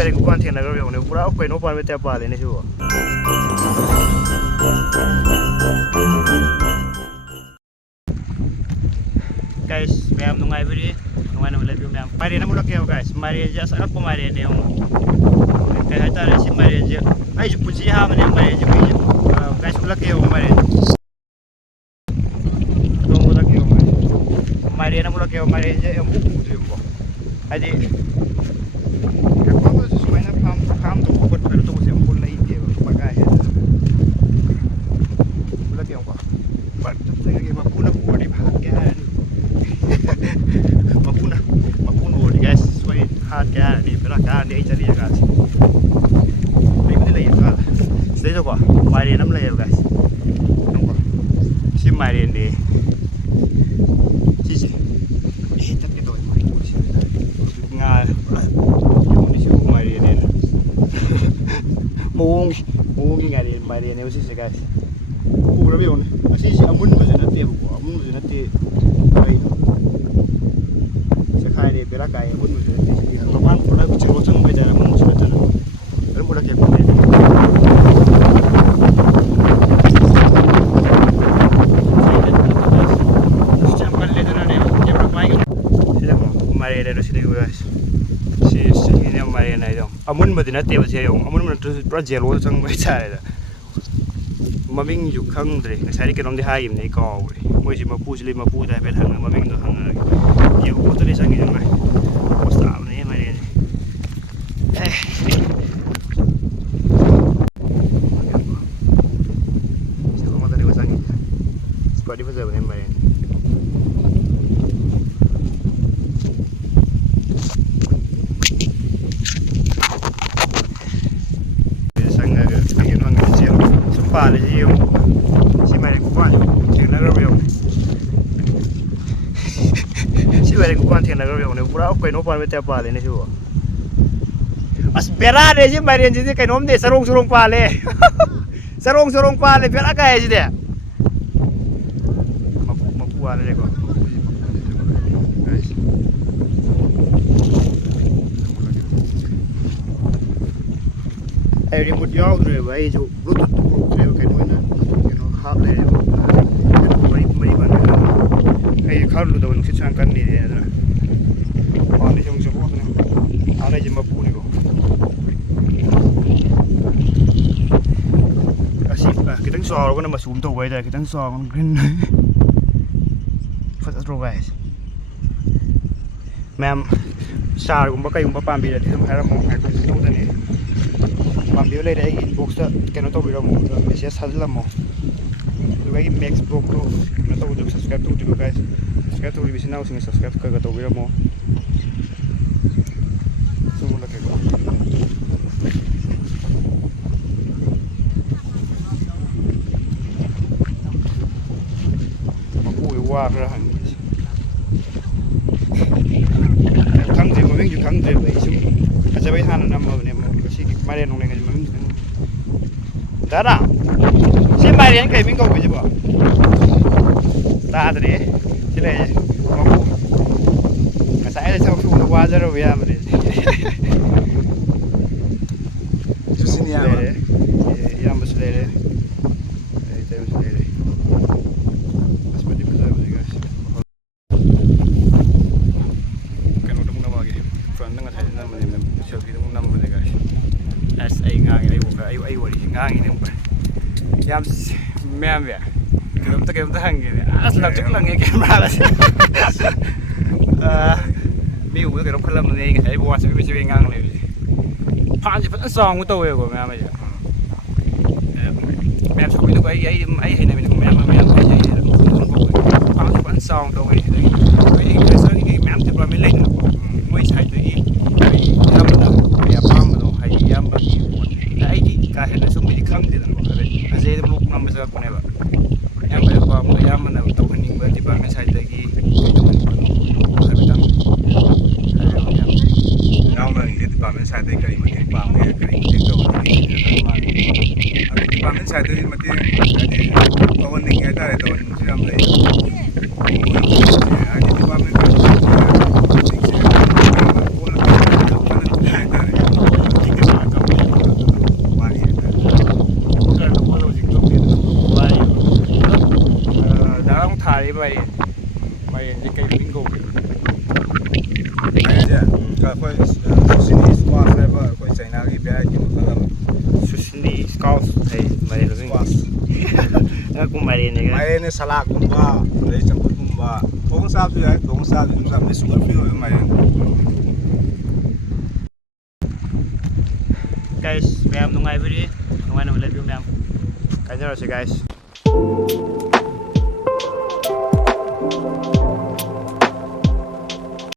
vede quanti hanno proprio ne pura poi non può mettere a palle ne su guys mem nungai beri nungai nang lebih mem mari na mula keo guys mari aja sangat pemari ne kayak hata resi mari aja ai puji ha mane mari aja guys mula keo mari mula keo mari na mula keo mari aja yang buku tu yo adi kalau semuanya paham tu buat pada tu saya pun lagi dia pakai mula keo apa buat tu saya ke mampu nak buat di bahagian mapun buat guys suai hard kan di belakang dia cari ya guys ini betul ya kan sudah tu apa mari enam lah ya guys nampak si mari ni si tapi tu ngal ni si mari ni mung ngari mari ni usi si guys berapa yon si amun macam nanti aku amun macam nanti sekali dia belakai amun macam nanti kapan pula aku cakap macam baca amun macam nanti lalu pula kayak apa macam kali tu nanti dia berapa lagi sila mari ada sini guys si ini mari na itu amun macam nanti apa sih yang amun macam tu pura jelo macam baca ada maming juk khang dre ngasari ke nom di haim nei ko moi si mapu sili mapu dai pe hang maming do hang ye ko to le sangi jang mai ko sta ne mai ne so mo tadi sangi squad di fazer ne mai sanga ke ke mang ke Pale io si vede quanti tiene la roba si vede quanti tiene la roba ne pura poi non può mettere a pale ne su asperare si mari jadi kai nom de sarong pale sarong pale pera kai ji de mapu pale de ko guys ai remote yo dre vai jo bluetooth cái nuôi nó hấp lên mấy bạn cái khâu lụt đầu nó sang cân đi đấy rồi còn đi trong chỗ này ở đây chỉ mà phụ này cô cái tấm sò nó mà xuống tàu vậy đây cái tấm sò con green phát ra rồi mem sa cũng có cây cũng có pam bị là thì không phải là một ngày cũng đâu thế này pam bị lấy đây inbox cái nó tàu bị đâu một message hết là một rồi cái max box đó nó tàu được subscribe tu juga guys subscribe tu bisa nào sini subscribe ke tàu bị đâu một semua lagi kok qua ra hàng khăng gì mà mình chịu khăng gì vậy chứ sẽ phải than là năm rồi này mà chỉ mai đen hôm nay ngày mình đã nào chỉ mai đen cái mình câu cái gì bỏ ta từ đấy chỉ là cái sáng là sau khi nó qua rồi bây giờ mà đấy chú xin nhà mà ya mà xin đấy yam mem ya kita hang gini asal cek lang kamera lah mi u cái film này cái bộ sẽ bị ngang này phan chỉ vẫn song của tôi của mem bây giờ mem sau khi tôi ấy này mình cũng mem thấy gì phan chỉ vẫn song tôi cái sơ cái mem chỉ là mình lên mới xài tới yam đâu yam đâu hay yam bao nhiêu đấy cái này nó xuống bị khăng thì Azai itu belum nama saya apa nela. Yang berapa yang mana tahu ni berarti bang saya lagi. Saya bilang, yang mana ini bang saya lagi kali macam bang saya kali itu. Tapi bang saya lagi macam tahun ni ada tahun macam lagi. Ada tu bang may likay bingo. Yeah. Koi sini squash ever koi China ki bag ki makalam. Susini scout ai mai lo Squash. na ku mai ni ga Mai ne salak kumba, dai champut kumba. Thong sa tu ya, thong sa tu sa me sugar free ho mai. guys ma'am nungai bari nungai na let you ma'am kanya ra si guys